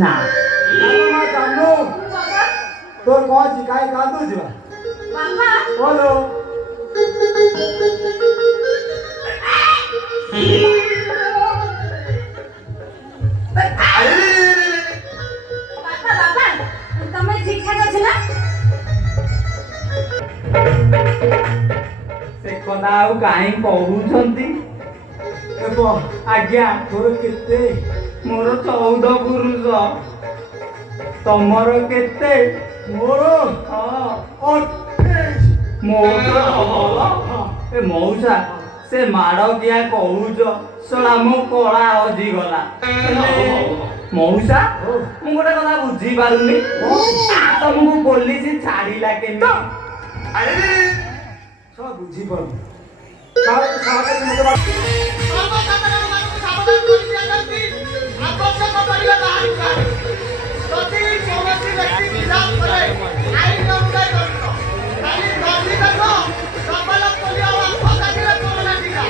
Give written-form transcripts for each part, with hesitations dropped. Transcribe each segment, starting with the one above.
ନା ମା ଜାନୁ ତୋର କଣ ଅଛି କାହିଁ କାନ୍ଦୁଛୁ ବାପା ବୋଲୋ ବାପା ତମେ ଠିକ ଠାକ ଅଛି ନା? ସେ କଥା ଆଉ କାହିଁ କହୁଛନ୍ତି? ଆଜ୍ଞା ତୋର କେତେ? ମୋର 14 ପୁରୁଷ। ତମର କେତେ? ମୋର ହଁ 28। ମଉସା ଭଲ। ଏ ମଉସା ସେ ମାଡ଼ କିଆ କହୁଛ ଶଳା ମୋ କଳା ହଜିଗଲା। ମଉସା ମୁଁ ଗୋଟେ କଥା ବୁଝିପାରୁନି ତମକୁ ପୋଲିସ ଛାଡ଼ିଲା କେମିତି? ସବୁ ବୁଝିପାରୁନି ସର୍ବସାଧାରଣ ମାନଙ୍କୁ ସାବଧାନ କରି ଦିଆଯାଉଛି ଆବଶ୍ୟକ ପଡ଼ିଲେ ବାହାରକୁ ଯଦି କୌଣସି ବ୍ୟକ୍ତି ବିରୋଧ କରେ ଆଇନ ଅନୁଯାୟୀ ଦଣ୍ଡିତ ଖାଲି ଦଣ୍ଡିତ ନୁହଁ ଡବଲ ପୋଲିଓ ଅପରାଧୀରେ କରୋନା ଟୀକା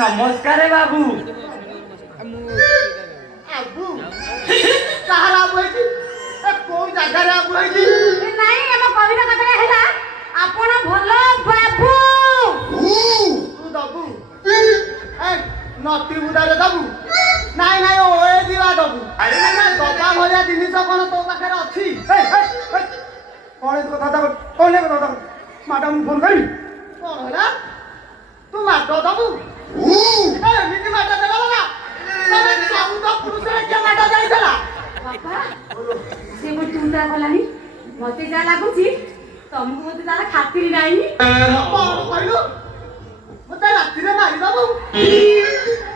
ନମସ୍କାର ବାବୁ। ଆବୁ କାହାର ଆବୁ ହେଇଛି କୋଉ ଜାଗାରେ ଆବୁ ହେଇଛି? ନାଇଁ ଆମ କହିବା କଥାଟା ହେଲା ଆପଣ ଭଲ ବାବୁ ତୁ ଦବୁ ନଟି ବୁଦାରେ ଦବୁ ନାଇଁ ନାଇଁ ଓଏ ଦିବା ଦବୁ ଦବା ଭଳିଆ ଜିନିଷ କଣ ତୋ ପାଖରେ ଅଛି? କଣ କଥା କଣ କଥା ମ୍ୟାଡାମ ଫୋନ କରିବି କଣ ହେଲା ତୁ ମାଡ ଦବୁ ଏମିତି ମାଡ ଦେଲା ବାଲା ତମେ 14 ପୁରୁଷରେ କିଏ ମାଡ ଯାଇଥିଲା? ବାପା ସେ ମୋ ଚୁଣ୍ଡା କଲାଣି ମତେ ଯାହା ଲାଗୁଛି ତମକୁ ମତେ ତାର ଖାତିରି ନାହିଁ। କଣ କହିଲୁ ମତେ ରାତିରେ ମାରିଦବୁ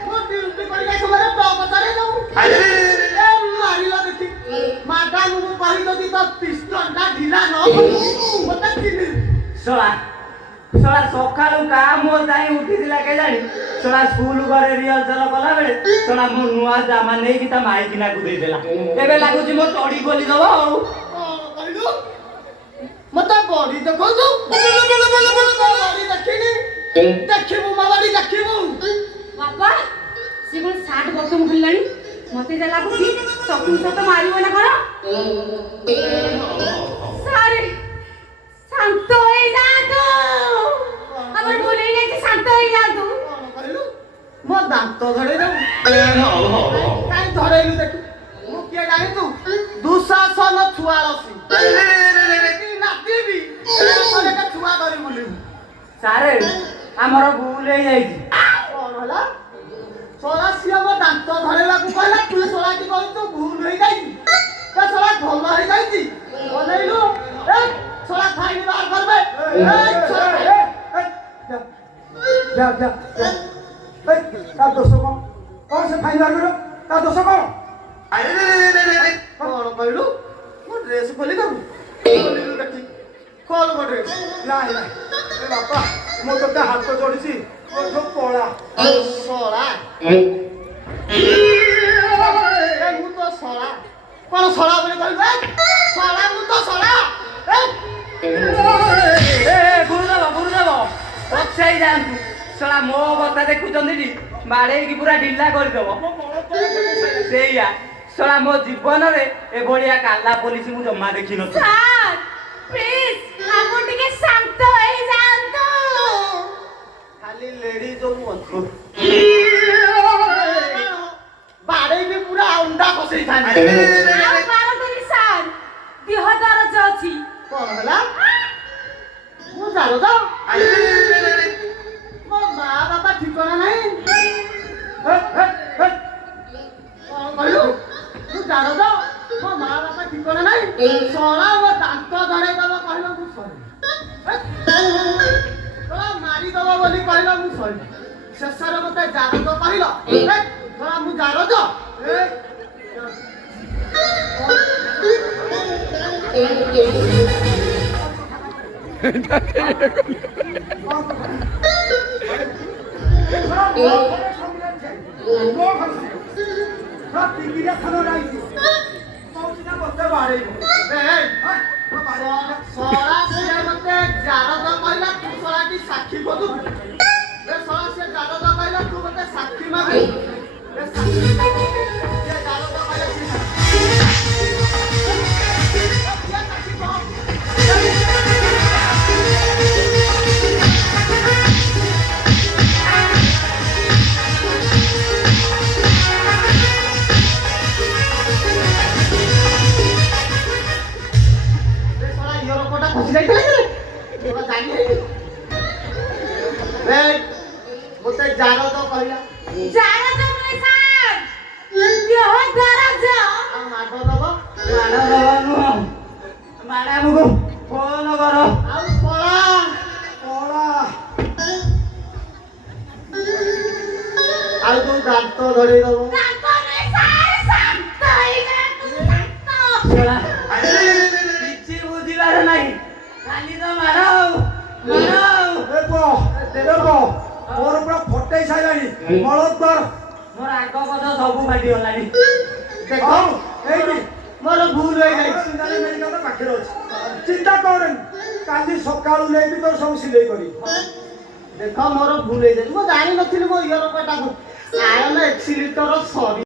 ମୋ ଡ୍ୟୁଟି କରିବା ସମୟରେ ପଚାରେ ଦବୁ ମାରିଲା ଦେଖି ମାଡାମକୁ କହି ଯଦି ତ ପିଷ୍ଟନଟା ଢିଲା ନ ମତେ ଚିହ୍ନି ଶଳା ଶଳା ସକାଳୁ କାହା ମୋ ଯାଇ ଉଠିଥିଲା କେଜାଣି ଶଳା ସ୍କୁଲ ଘରେ ରିହର୍ସାଲ କଲାବେଳେ ଶଳା ମୋ ନୂଆ ଜାମା ନେଇକି ତା ମାଇକିନାକୁ ଦେଇଦେଲା। ଏବେ ଲାଗୁଛି ମୋ ଚଢି ଖୋଲି ଦବ ଆଉ। କଣ କହିଲୁ ମତେ ବଡି ଦେଖଉଛୁ ବଡି ଦେଖିନି ଦେଖିବୁ ମୋ ବଡି ଦେଖିବୁ ବାପା ସେ କଣ 60 ବର୍ଷ ଖୋଲିଲାଣି ମତେ ଯାହା ଲାଗୁଛି ସକୁନ ସତ ମାରିବ ନା କଣ? ସାରେ ଶାନ୍ତ ହେଇଯାଆନ୍ତୁ ଆମର ଭୁଲ ହେଇଯାଇଛି ଶାନ୍ତ ହେଇଯାଆନ୍ତୁ। କଣ କହିଲୁ ମୋ ଦାନ୍ତ ଧରେଇ ଦବୁ କାଇଁ ଧରେଇଲୁ ଦେଖି ମୁଁ କିଏ ଜାଣିଛୁ ଦୁଃଶାସନ ଛୁଆଳସି ନାଚିବି ଛୁଆ ଧରି ବୁଲିବୁ। ସାରେ ଆମର ଭୁଲ ହେଇଯାଇଛି। କଣ ହେଲା ଶଳା ସିଏ ମୋ ଦାନ୍ତ ଧରେଇବାକୁ କହିଲା ତୁ ଶଳାଟି କହୁଛୁ ଭୁଲ ହେଇଯାଇଛି ଶଳା ଭଲ ହେଇଯାଇଛି ବନେଇଲୁ ଶଳା ଫାଇନ ବାହାର କରିବେ ତା ଦୋଷ କଣ ସେ ଫାଇନ ବାହାର କରିବ ତା ଦୋଷ କଣ? କଣ କହିଲୁ ମୋ ଡ୍ରେସ ଖୋଲି ଦବୁ ଖୋଲିଲୁ ଦେଖି ଖୋଲ ମୋ ଡ୍ରେସ ନାଇଁ ନାଇଁ ବାପା ମୁଁ ତୋତେ ହାତ ଯୋଡ଼ିଛି ପଳା ଶଳା ମୁଁ ତ ଶଳା କଣ ଶଳା ବୋଲି କହିବେ ଶଳା ମୁଁ ତ ଶଳା ଗୁରୁଦେବ ପଛେଇ ଯାଆନ୍ତୁ ଶଳା ମୋ ଅବସ୍ଥା ଦେଖୁଛନ୍ତି ବାଡେଇକି ପୁରା ଢିଲା କରିଦବ। ସେଇଆ ଶଳା ମୋ ଜୀବନରେ ଏଭଳିଆ କାଲା ପୋଲିସ ମୁଁ ଜମା ଦେଖିନଥିଲି। ସାର୍ ପ୍ଲିଜ ଆପଣ ଟିକେ ଶାନ୍ତ ହେଇଯାଆନ୍ତୁ। ଖାଲି ଲେଡି ଯୋଉ ଅଛୁ ବାଡେଇକି ପୁରା ଅଣ୍ଡା ଖସେଇଥାନ୍ତି। ଆଉ ପାରନ୍ତୁନି ସାର୍ ଦେହ ଦରଜ ଅଛି। କଣ ହେଲା ମୁଁ ଜାଣୁ ତ ମୋ ମା ବାପା ଠିକଣା ନାହିଁ। କଣ କହିଲୁ ତୁ ଜାଣୁ ତ ମୋ ମା ବାପା ଠିକଣା ନାହିଁ ଶଳା ମୋ ଦାନ୍ତ ଧରେଇ ଦବ କହିଲ ମୁଁ ସରି ମାରିଦବ ବୋଲି କହିଲ ମୁଁ ସରି ଶେଷରେ ମତେ ଜାରଜ କହିଲ ଧରା ମୁଁ ଜାରଜ ସାକ୍ଷୀ କଦୁ ସେ ଜାରଜ କହିଲା ତୁ ମତେ ସାକ୍ଷୀ ମାଗି মতে জারজ কহিলা জারজ নয় স্যার দেহ জারজ মাড দব ନୁହଁ ମାଡ ଆମକୁ ଫୋନ କର ଆଉ ପଳା ପଳା ଆଉ ତୁ ଦାନ୍ତ ଧରେଇ ଦବ ଦାନ୍ତ ନয় ସ୍যার ଶାନ୍ତ ହେଇଗା ତୁ ଦାନ୍ତ ଶଳା କିଛି ବୁଝିବାର ନାହିଁ ଖାଲି ତ ମାର ଆଉ ମୋର ପୁରା ଫଟେଇ ସାରିଲାଣି ମଳଦ୍ୱାର ମୋର ଆଗ ପଛ ସବୁ ଫାଟିଗଲାଣି ଦେଖ ଏଇଠି ମୋର ଭୁଲ ହେଇଯାଇଛି ମେଡିକାଲ ପାଖରେ ଅଛି ଚିନ୍ତା କରେନି କାଲି ସକାଳୁ ନେଇକି ତୋର ସବୁ ସିଲେଇ କରି ଦେଖ ମୋର ଭୁଲ ହେଇଯାଇଛି ମୁଁ ଜାଣିନଥିଲି ମୋ ଇୟର କଟାକୁ ଆୟନ 1 ଲିଟର ସରି